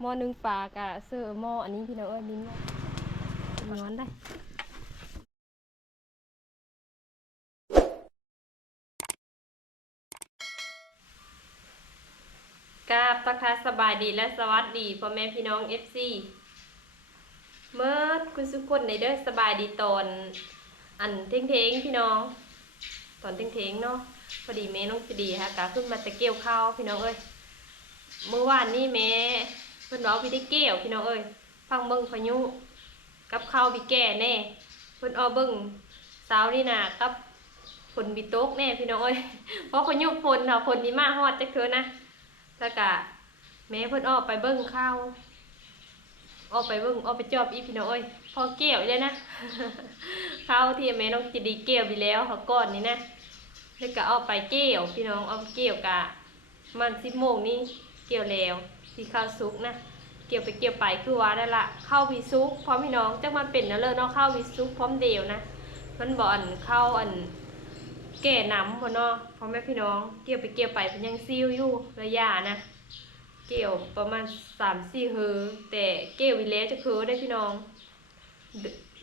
หม้อหนึ่งปลากะเสื้อหม้ออันนี้พี่น้องเอ้ยมิ้นว่าร้อนได้กาบทักทาสบายดีและสวัสดีพ่อแม่พี่น้อง FC เมื่อคุณสุคนในเด้อสบายดีตอนอันเทงเทงพี่น้อง ตอนเทงเทงเนาะพอดีแม่น้องจะดีฮะกาขึ้นมาจะเกียวข้าวพี่น้องเอ้ยเมื่อวานนี้แม่ เพิ่นบอกพี่ได้เกี่ยวพี่น้องเอ้ยฟังเบิ่งพายุ กับข้าวพี่แก่แน่เพิ่นเอาเบิ่งสาวนี่น่ะกับฝนบิตกแน่พี่น้องเอ้ยเพราะพายุฝนเนาะฝนนี่มาฮอดจักเทื่อนะแล้วก็แม่เพิ่นออกไปเบิ่งข้าวออกไปเบิ่งออกไปจอบอีพี่น้องเอ้ยพอเกี่ยวเลยนะข้าวที่แม่น้องจิดีเกี่ยวไปแล้วเขาก่อนนี่นะแล้วก็เอาไปเกี่ยวพี่น้องเอาไปเกี่ยวกะมันสิบโมงนี่เกี่ยวแล้วที่ข้าวสุกนะ เกี่ยวไปเกี่ยวไปคือว่าได้ละข้าววีซุกพร้อมพี่น้องจักมันเป็นนะเลยเนาะข้าววีซุกพร้อมเดียวนะมันบ่อันข้าวอันแก่น้ำพอเนาะพ่อมแม่พี่น้องเกี่ยวไปเกี่ยวไปเป็นยังซิวอยู่ระยะนะเกี่ยวประมาณสามสี่เฮอแต่เกี่ยววิแล้วจะคือได้พี่น้อง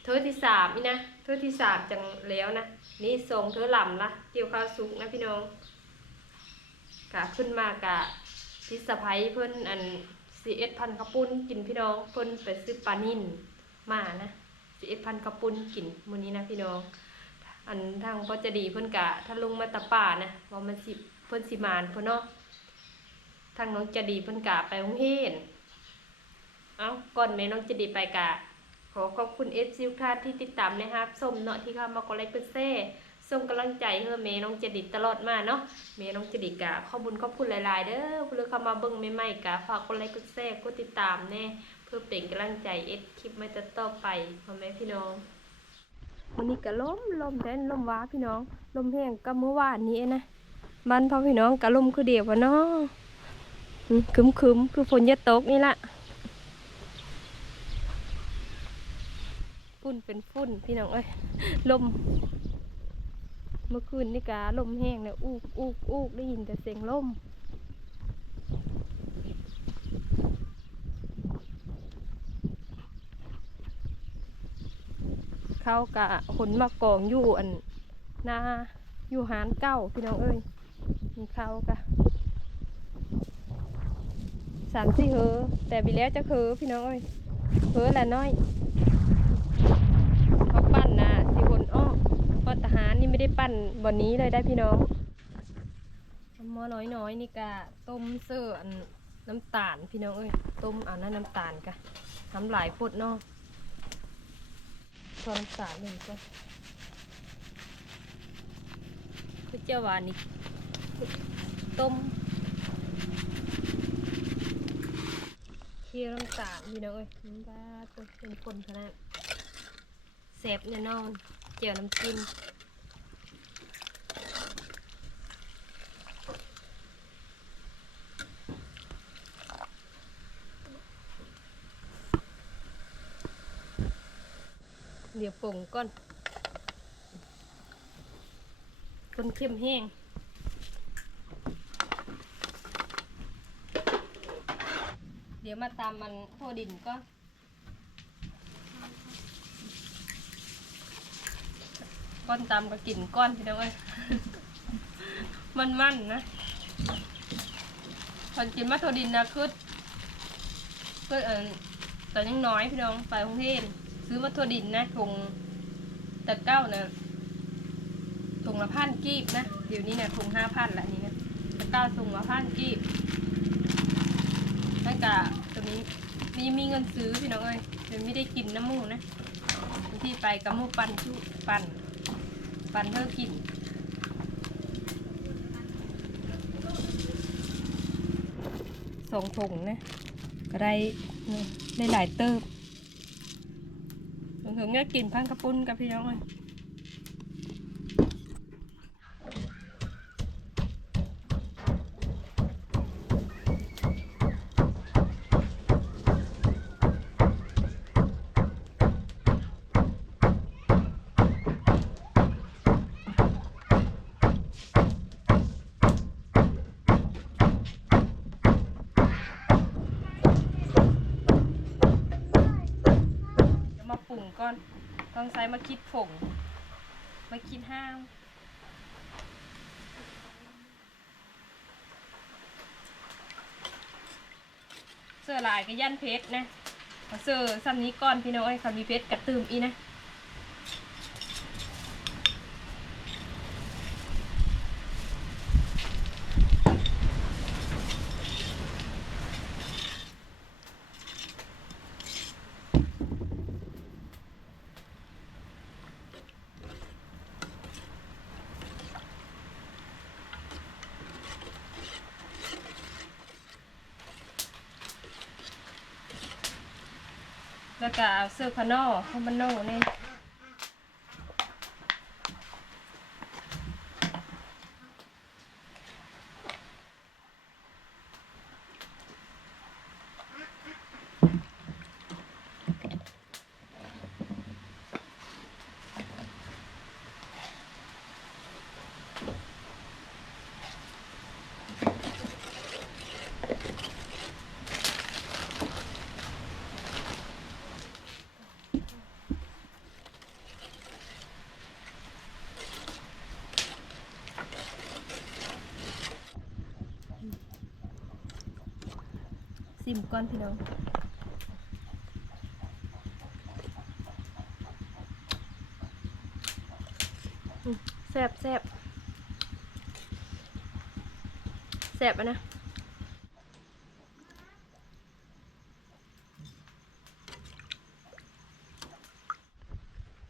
เธอที่สามนี่นะเธอที่สามจังแล้วนะนี่ทรงเธอหล่ำละเกี่ยวข้าวสุกนะพี่น้องกะขึ้นมากะพิสะพ้ยเพิ่นอัน สีเอ็ดพันกระปุ้นกินพี่น้องเพิ่นไปซื้อปลานิ่นมานะสีเอ็ดพันกระปุ้นกินมือนี้นะพี่น้อง อันทางพ่อจะดีเพิ่นกะถ้าลุงมาตะป่านะว่ามันสิเพิ่นสิมานเพิ่นเนาะทางน้องจะดีเพิ่นกะไปโรงเรียนเอ้าก่อนแม่น้องจะดีไปกะขอขอบคุณเอฟซีทุกท่านที่ติดตามนะครับส้มเนาะที่เข้ามากดไลค์กดแชร์ ส่งกำลังใจให้แม่น้องจดีตตลอดมาเนาะแม่น้องจะดีกะขอบุญขอบคุณหลาย ๆ เด้อเพื่อเข้ามาเบิ่งใหม่ๆกะฝากกดไลค์กดแชร์กดติดตามแน่เพื่อเป็นกำลังใจเอ็ดคลิปไม่จะต่อไปพ่อแม่พี่น้องวันนี้ก็ลมลมแทนลมว้าพี่น้องลมแห้งก็เมื่อวานนี้นะบ้านพ่อพี่น้องก็ลมคือเดียววะเนาะคึมคึมคือฝนจะตกนี่ละฝุ่นเป็นฝุ่นพี่น้องเอ้ยลม เมื่อคืนนี่กาลมแห้งเนี่ยอูกอูกอูกได้ยินแต่เสียงลมเขากะขนมากองอยู่อันหนาอยู่หานเก้าพี่น้องเอ้ยมีเขากะสามสี่เฮอแต่ไปแล้วจะเฮอพี่น้องเอ้ยเฮอละน้อยเขาปั้นนะที่คนอ้อเพ ราะทหารนี่ไม่ได้ปั้นบอนนี้เลยได้พี่น้องหม้อน้อยๆนี่กะต้มเสื้อนน้ำตาลพี่น้องเอ้ยต้มเอาน้ำน้ำตาลกะทำหลายพดเนาะช้อนสามหนึ่งก็คือเจ้าวานี่ต้มเคี่ยวน้ำตาลพี่น้องเอ้ยน้ำตาลเป็นคนขนาดแสบแน่นอน เจียวน้ำจิ้มเดี๋ยวป่งก่อนคนเข้มแห้งเดี๋ยวมาตามมันโทดินก็ ก้อนตามก็กินก้อนพี่น้องเอ้ยมันมันนะคนกินมาโทดินนะคือคือเออตอนยังน้อยพี่น้องไปกรุงเทพซื้อมาโทดินนะถุงต่เก้านะถุงละพันกีบนะเดี๋ยวนี้เนี่ยถุงห้าพันละนี่นะต่เก้าถุงละพันกีบนั่นกะตัวนี้มีมีเงินซื้อพี่น้องเอ้ยเดี๋ยวไม่ได้กินน้ำมูนะที่ไปกับมูปั่นชุปั่น ปันเพื่อกินสองถุงนะก็ได้นี่ได้หลายเติบถึงจะกินพังกระปุ้นกับพี่น้องเลย ก่อนต้องใช้มาคิดผงมาคิดห้ามเสื้อลายก็ยันเพชรนะเสื้อซ้ำนี้ก่อนพี่น้องเอ้ยคำมีเพชรกระตืมอีนะ แล้วก็เอาเสื้อพานอคอมมานโนนี่ ซิมก่อนพี่น้องแซ่บแซ่บแซ่บอะนะ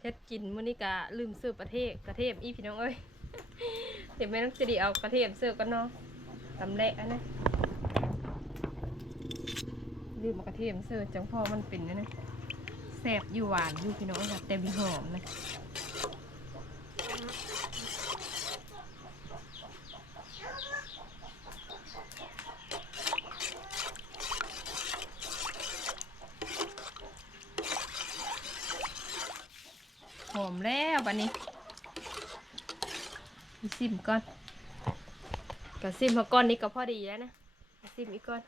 เฮ็ดกินมื้อนี้กะลืมซื้อประเทศกระเทมอีพี่น้องเอ้ยเดี๋ยวแม่ต้องจะดีเอากระเทมซื้อกันเนาะตำแหละอันนะ ลืมเอากระเทียมซื้อจังพ่อมันเป็นนะนะแซ่บอยู่หวานอยู่พี่น้องค่ะแต่มีหอมนะหอมแล้วบัดนี้ซิมก่อนกับซิมมาก้อนนี้ก็พอดีแล้วนะซิมอีกก้อน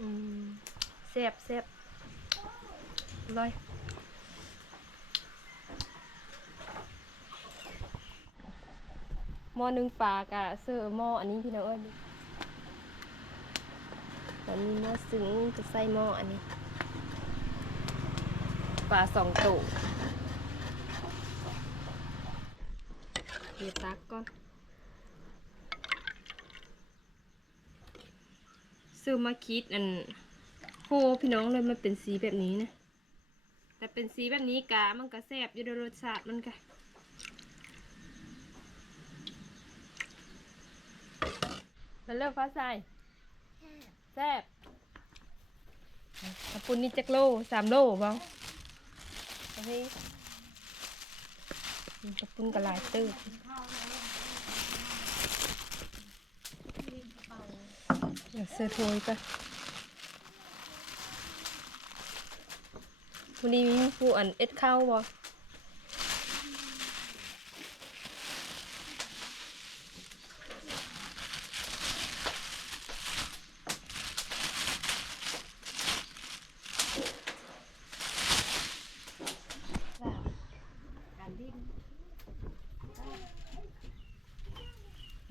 อืมแซ่บแซ่บอร่อยหม้อหนึ่งปลากะเสื้อหม้ออันนี้พี่น้องเอ้ยตอนนี้หม้อซึ้งจะใส่หม้ออันนี้ปลาสองตัวเดี๋ยวตักก่อน ซื้อมาคิดอันโหพี่น้องเลยมันเป็นสีแบบนี้นะ แต่เป็นสีแบบนี้กะมันก็แซ่บอยู่ในรสชาติมันกะมันเลิกฟ้าใสแซ่บกระปุ่นนี่จักโลสามโลบ้างโอเคกระปุ่นกระลายตื้อ เดี๋ยวเสื้อโทยก่อนวันนี้มีผู้อันเอ็ดเข้าบ่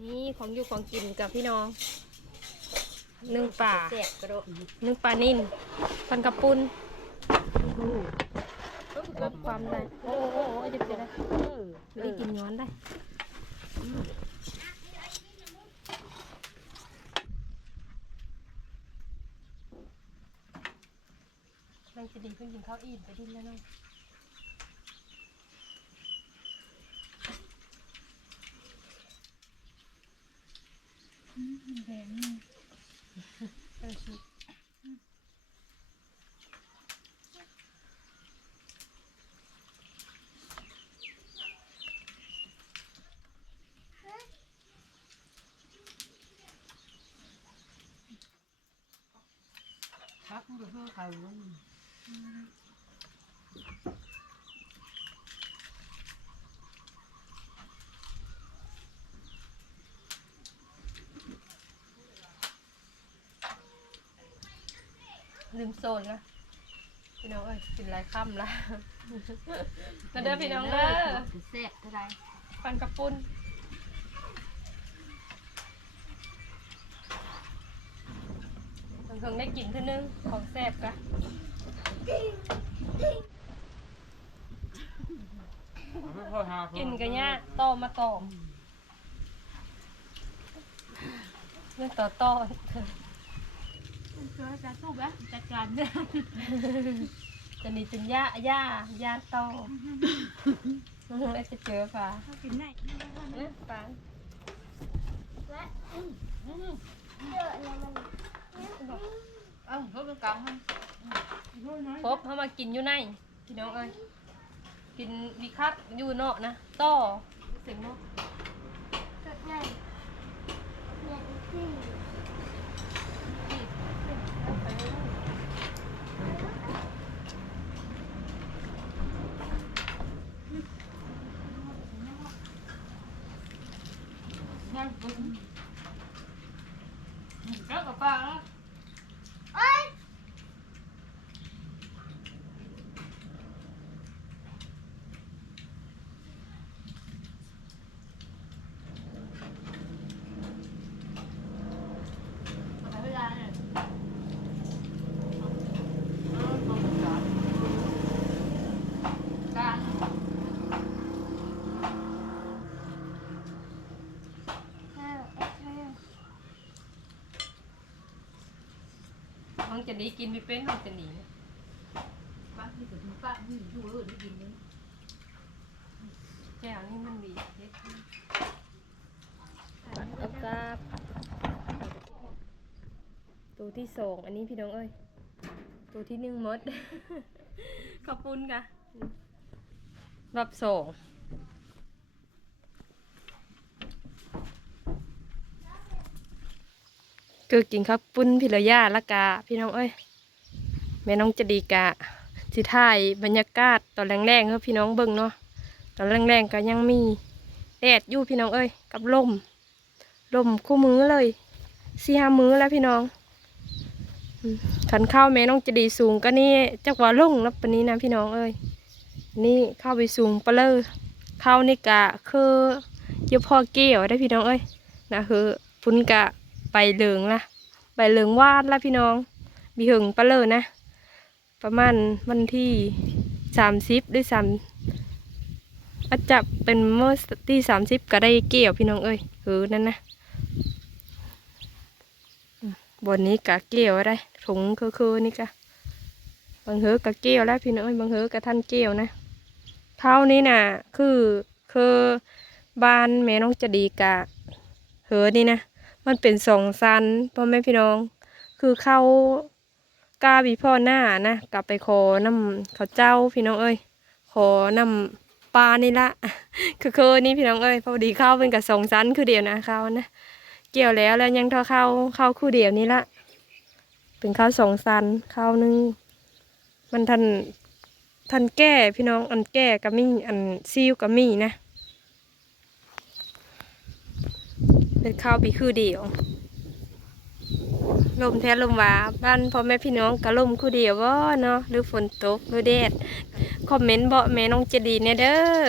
นี่ของอยู่ของกินกับพี่น้อง นึ่งป่าแซ่บกระโดดนึ่งปลานิ่นปันกระปุนลดความได้ โอ้โหโอ้ยเจ็บจะได้เออไม่ได้กินย้อนได้มันจะดีขึ้นกินข้าวอิ่มไปดิ้นแล้วเนาะแดงเออชิ พักมือ เพื่อเขาลืมโซนนะพี่น้องเอ้ยกินหลายค่ำละมาเด้อพี่น้องเด้อแซ่บเท่าไรปันกระปุน เพิ่งได้กินเท่านึงของแซ่บกะกินกันเนี่ยโตมาโตมเรื่องต่อต่อเจอจะสู้ไหมจัดการเนี่ยจะนี่จนย่าย่าย่าโตไอ้จะเจอฟ้าเขากินได้เนี่ยฟ้า เอ้าเขาเป็นกลางมันพบเขามากินอยู่ในพี่น้องเอ้ยกินวิคัตอยู่เนาะนะต่อเสียงเนาะ嗯เจ้ากับป้าแล้วเวลาเนี่ยกลาง น้ องจะดีกินไม่เป็นน้องจะหนีป้าที่ถึงป้าที่อยู่เออได้กินนี่แก้วนี่มันมีเฮ็ดเอากาบตัวที่สองอันนี้พี่น้องเอ้ยตัวที่หนึ่งมด ขอบคุณค่ะรอบสอง คือกินข้าวปุ้นพิรยาละกาพี่น้องเอ้ยแม่น้องจะดีกะสิถ่ายบรรยากาศตอนแรงๆเฮ้พี่น้องเบิ่งเนาะตอนแรงๆก็ยังมีแดดอยู่พี่น้องเอ้ยกับลมลมคู่มือเลยสี่ห้ามือแล้วพี่น้องขันเข้าแม่น้องจะดีสูงก็นี่จักว่าลงแล้วปนนี้นะพี่น้องเอ้ยนี่เข้าไปสูงปะเลยเข้านี่กะคือเยอะพอเกี่ยวได้พี่น้องเอ้ยนะคือฟุ้นกะ ไปเหลืองละไปเหลืองวาดละพี่น้องมีหึงปะเลยนะ ประมาณวันที่สามสิบด้วยซ้ำอาจจะเป็นเมื่อที่สามสิบก็ได้เกี่ยวพี่น้องเอ้ยเออนั่นนะบนนี้กะเกี่ยวได้ถุงคือคือๆนี่กะบางเฮือกะเกี่ยวแล้วพี่น้องเอ้ยบางเฮือกะท่านเกี่ยวนะเท่านี้น่ะคือคือบ้านแม่น้องจะดีกะเฮือนี่นะ มันเป็นสองซันพ่อแม่พี่น้อง คือเข้ากาบีพ่อหน้านะกลับไปขอน้ำเขาเจ้าพี่น้องเอ้ยขอน้ำปลานี่ละคือคือนี่พี่น้องเอ้ยพอดีเข้าเป็นกับสองชั้นคือเดียวนะเข้านะเกี่ยวแล้วแล้วยังเท่าเข้าเข้าคู่เดียวนี่ละเป็นข้าวสองชั้นข้าวนึงมันทันทันแก้พี่น้องอันแก้ก็มีอันซิวก็มีนะ เป็นข้าวปีคือเดียวลมแท้ลมหวาบ้านพ่อแม่พี่น้องกะลมคู่เดียวว่าเนาะหรือฝนตกหรือแดดคอมเมนต์บอกแม่น้องจะดีเนี่ยเด้อ